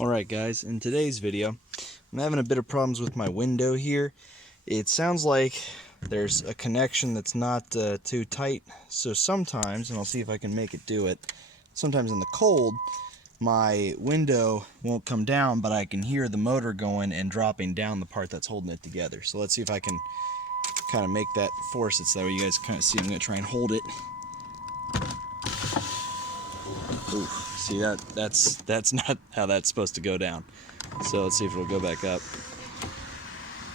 Alright guys, in today's video, I'm having a bit of problems with my window here. It sounds like there's a connection that's not too tight, so sometimes, and I'll see if I can make it do it, sometimes in the cold, my window won't come down, but I can hear the motor going and dropping down the part that's holding it together. So let's see if I can kind of make that force it so that way you guys kind of see. I'm going to try and hold it. Ooh, see that's not how that's supposed to go down. So let's see if it'll go back up.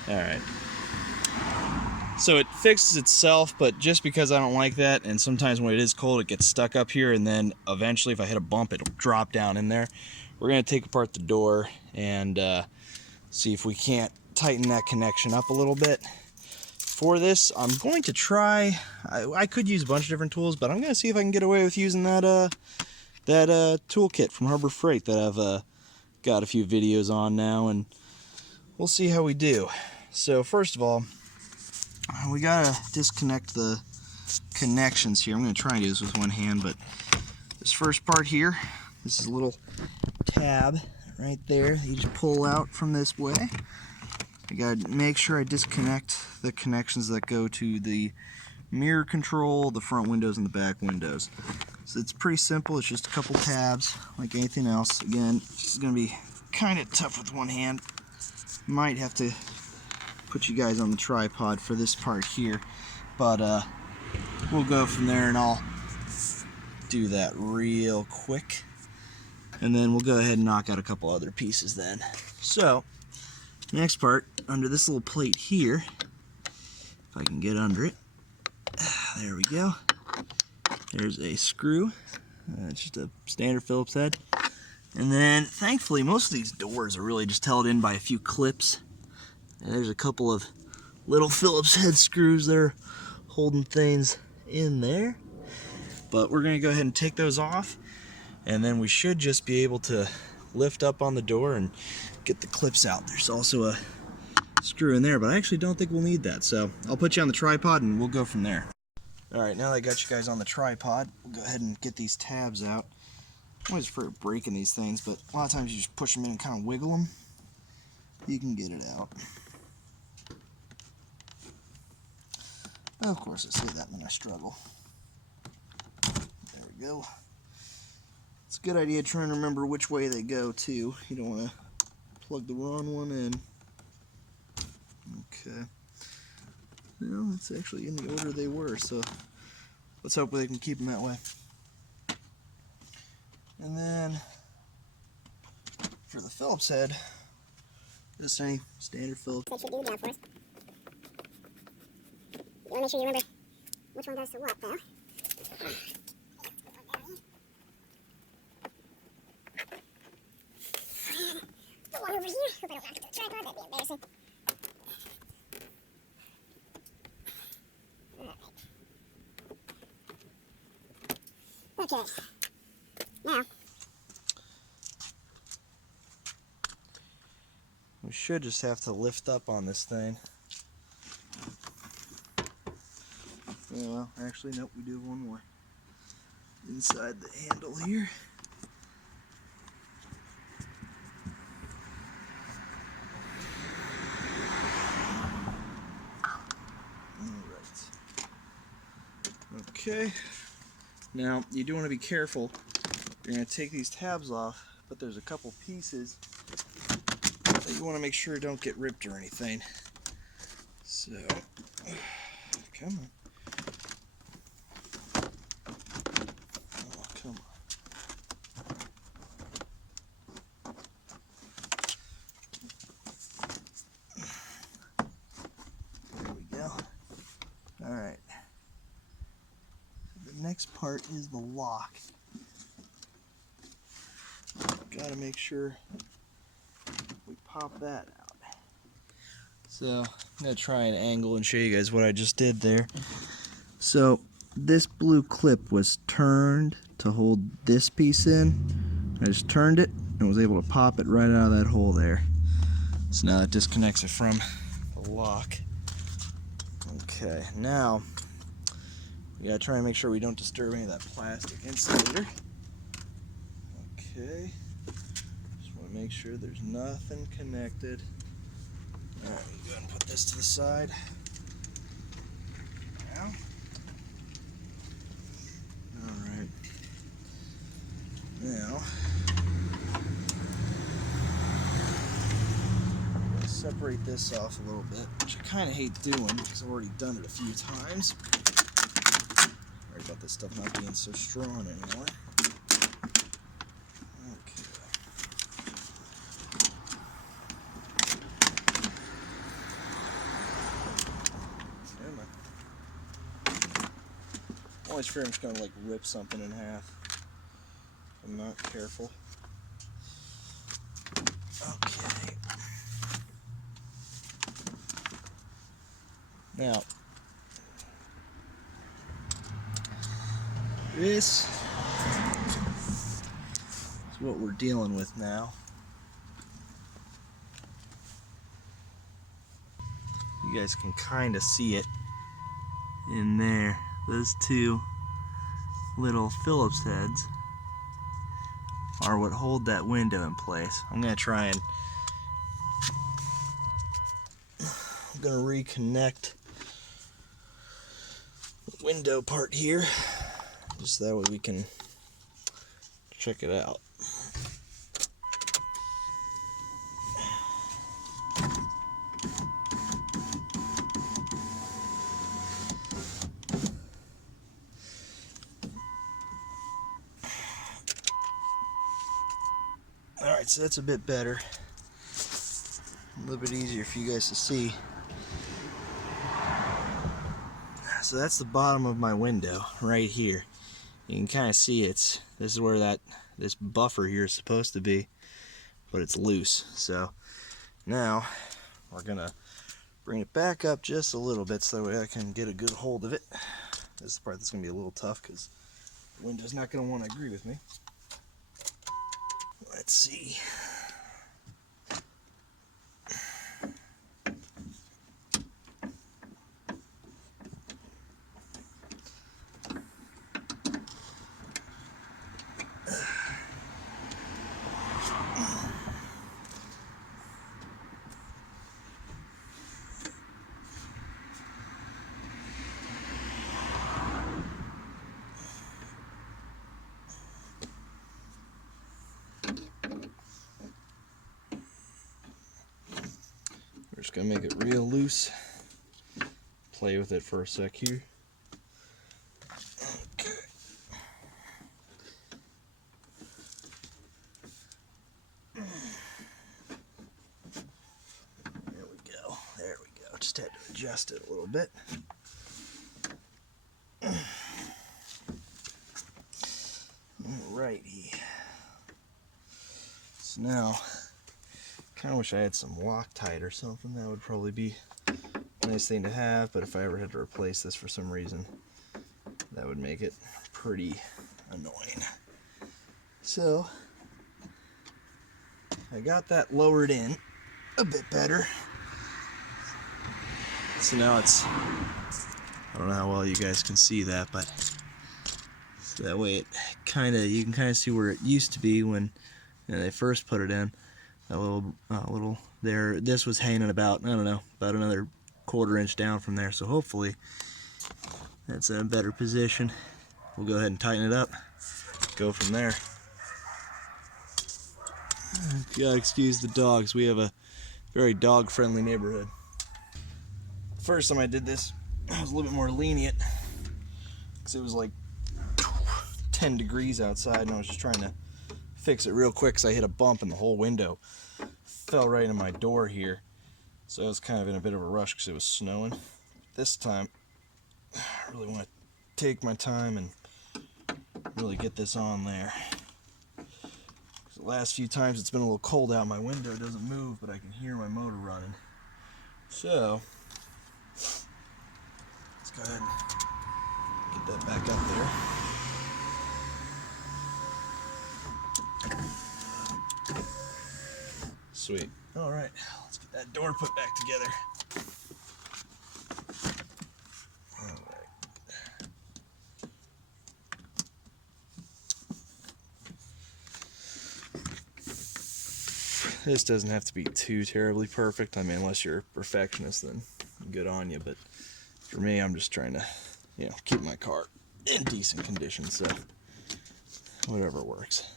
Alright. So it fixes itself, but just because I don't like that, and sometimes when it is cold it gets stuck up here, and then eventually if I hit a bump it'll drop down in there. We're going to take apart the door and see if we can't tighten that connection up a little bit. For this, I'm going to try, I could use a bunch of different tools, but I'm going to see if I can get away with using that toolkit from Harbor Freight that I've got a few videos on now, and we'll see how we do. So first of all, we gotta disconnect the connections here. I'm gonna try and do this with one hand, but this first part here, this is a little tab right there. You just pull out from this way. I gotta make sure I disconnect the connections that go to the mirror control, the front windows, and the back windows. So it's pretty simple. It's just a couple tabs like anything else. Again, this is going to be kind of tough with one hand. Might have to put you guys on the tripod for this part here, but we'll go from there and I'll do that real quick, and then we'll go ahead and knock out a couple other pieces then. So next part, under this little plate here, if I can get under it, there we go. There's a screw. It's just a standard Phillips head. And then, thankfully, most of these doors are really just held in by a few clips. And there's a couple of little Phillips head screws that are holding things in there. But we're going to go ahead and take those off. And then we should just be able to lift up on the door and get the clips out. There's also a screw in there, but I actually don't think we'll need that. So I'll put you on the tripod and we'll go from there. Alright, now that I got you guys on the tripod, we'll go ahead and get these tabs out. I'm always afraid of breaking these things, but a lot of times you just push them in and kind of wiggle them. You can get it out. Of course, I say that when I struggle. There we go. It's a good idea trying to remember which way they go, too. You don't want to plug the wrong one in. Okay. No, it's actually in the order they were, so let's hope they can keep them that way. And then for the Phillips head, just any standard Phillips. That should do that for us. You want to make sure you remember which one goes to what, though. The one over here. Hope I don't have to get the tripod. That'd be embarrassing. Okay, now We should just have to lift up on this thing. Yeah, well, actually, nope, we do have one more. Inside the handle here. Alright. Okay. Now, you do want to be careful. You're going to take these tabs off, but there's a couple pieces that you want to make sure don't get ripped or anything. So, come on. Oh, come on. There we go. Alright. The next part is the lock. Gotta make sure we pop that out. So I'm gonna try an angle and show you guys what I just did there. So this blue clip was turned to hold this piece in. I just turned it and was able to pop it right out of that hole there. So now that disconnects it from the lock. Okay, now we gotta try and make sure we don't disturb any of that plastic insulator. Okay. Just want to make sure there's nothing connected. Alright, go ahead and put this to the side. Now. Alright. Now, I'm going to separate this off a little bit, which I kind of hate doing because I've already done it a few times. Sorry about this stuff not being so strong anymore. Okay. I'm always fear I'm just going to like rip something in half if I'm not careful. Okay. Now, this is what we're dealing with now. You guys can kind of see it in there. Those two little Phillips heads are what hold that window in place. I'm going to try and reconnect the window part here, just that way we can check it out. Alright, so that's a bit better. A little bit easier for you guys to see. So that's the bottom of my window right here. You can kind of see this is where this buffer here is supposed to be, but it's loose. So now we're gonna bring it back up just a little bit so that way I can get a good hold of it. This is the part that's gonna be a little tough because the window's not gonna want to agree with me. Let's see. We're just gonna make it real loose. Play with it for a sec here. Okay. There we go. There we go. Just had to adjust it a little bit. Alrighty. So now, kind of wish I had some Loctite or something. That would probably be a nice thing to have, but if I ever had to replace this for some reason, that would make it pretty annoying. So, I got that lowered in a bit better. So now I don't know how well you guys can see that, but so that way it you can kind of see where it used to be when they first put it in. That little there, this was hanging about, I don't know, about another 1/4 inch down from there, so hopefully that's in a better position. We'll go ahead and tighten it up, go from there. You gotta excuse the dogs, we have a very dog friendly neighborhood. First time I did this, I was a little bit more lenient because it was like 10 degrees outside and I was just trying to fix it real quick because I hit a bump and the whole window fell right in my door here. So I was kind of in a bit of a rush because it was snowing. This time, I really want to take my time and really get this on there. The last few times it's been a little cold out, my window doesn't move, but I can hear my motor running. So, let's go ahead and get that back up there. Sweet. Alright, let's get that door put back together. Alright. This doesn't have to be too terribly perfect. I mean, unless you're a perfectionist, then good on you. But for me, I'm just trying to, you know, keep my car in decent condition, so whatever works.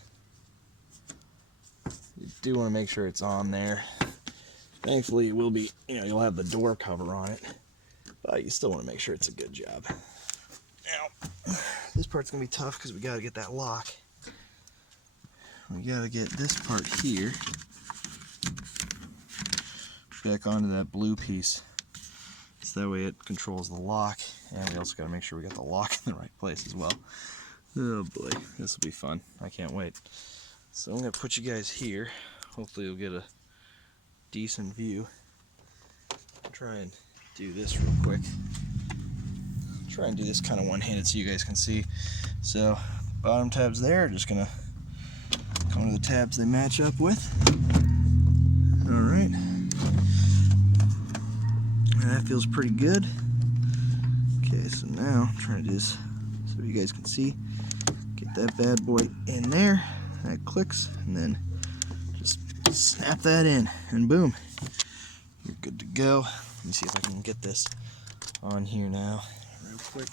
You do want to make sure it's on there. Thankfully, it will be, you know, you'll have the door cover on it, but you still want to make sure it's a good job. Now, this part's going to be tough because we got to get that lock. We got to get this part here back onto that blue piece, so that way it controls the lock, and we also got to make sure we got the lock in the right place as well. Oh boy, this will be fun. I can't wait. So I'm going to put you guys here. Hopefully you'll get a decent view. I'll try and do this real quick. Try and do this kind of one-handed so you guys can see. So bottom tabs there are just going to come to the tabs they match up with. Alright. That feels pretty good. Okay, so now I'm trying to do this so you guys can see. Get that bad boy in there. That clicks, and then just snap that in, and boom, you're good to go. Let me see if I can get this on here now, real quick.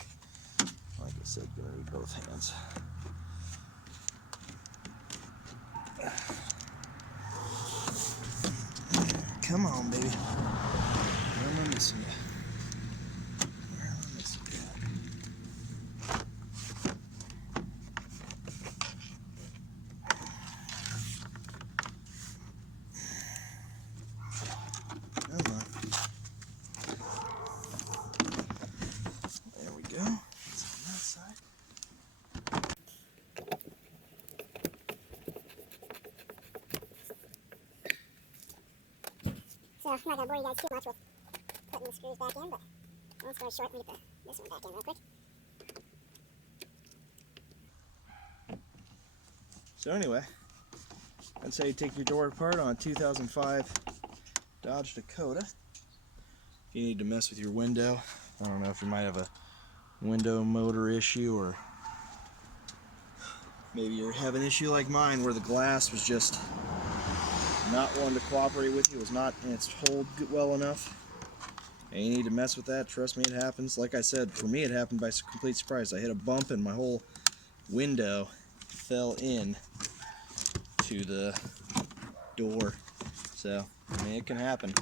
Like I said, gonna need both hands. Come on, baby. Where am I missing you? Where am I missing you? Come on. There we go. It's on that side. So I'm not gonna bore you guys too much with putting the screws back in, but long story short, let me get this one back in real quick. So anyway, that's how you take your door apart on a 2005 Dodge Dakota. If you need to mess with your window, I don't know if you might have a window motor issue, or maybe you have an issue like mine where the glass was just not wanting to cooperate with you, was not in its hold well enough, and you need to mess with that. Trust me, it happens. Like I said, for me it happened by complete surprise. I hit a bump and my whole window fell in to the door. So, I mean, it can happen.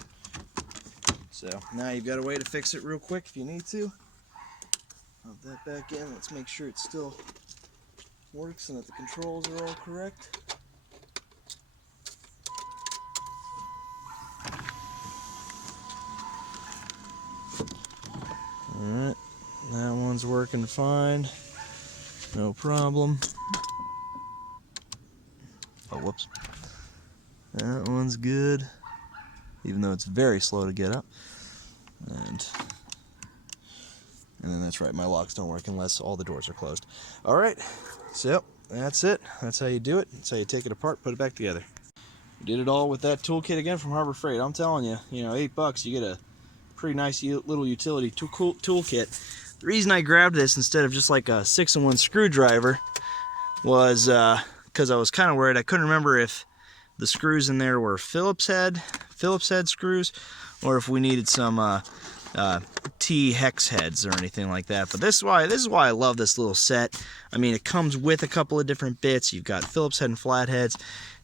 So, now you've got a way to fix it real quick if you need to. Pop that back in. Let's make sure it still works and that the controls are all correct. Alright, that one's working fine. No problem. Oh, whoops. That one's good, even though it's very slow to get up. And then that's right, my locks don't work unless all the doors are closed. Alright, so that's it. That's how you do it. That's how you take it apart, put it back together. We did it all with that toolkit again from Harbor Freight. I'm telling you, you know, $8, you get a pretty nice little utility toolkit. The reason I grabbed this instead of just like a 6-in-1 screwdriver was because I was kind of worried. I couldn't remember if the screws in there were Phillips head screws, or if we needed some T hex heads or anything like that. But this is why I love this little set. I mean, it comes with a couple of different bits. You've got Phillips head and flat heads,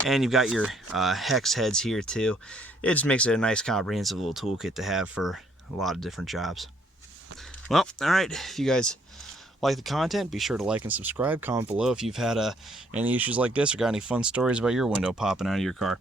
and you've got your hex heads here too. It just makes it a nice comprehensive little toolkit to have for a lot of different jobs. Well, alright, if you guys like the content, be sure to like and subscribe. Comment below if you've had any issues like this or got any fun stories about your window popping out of your car.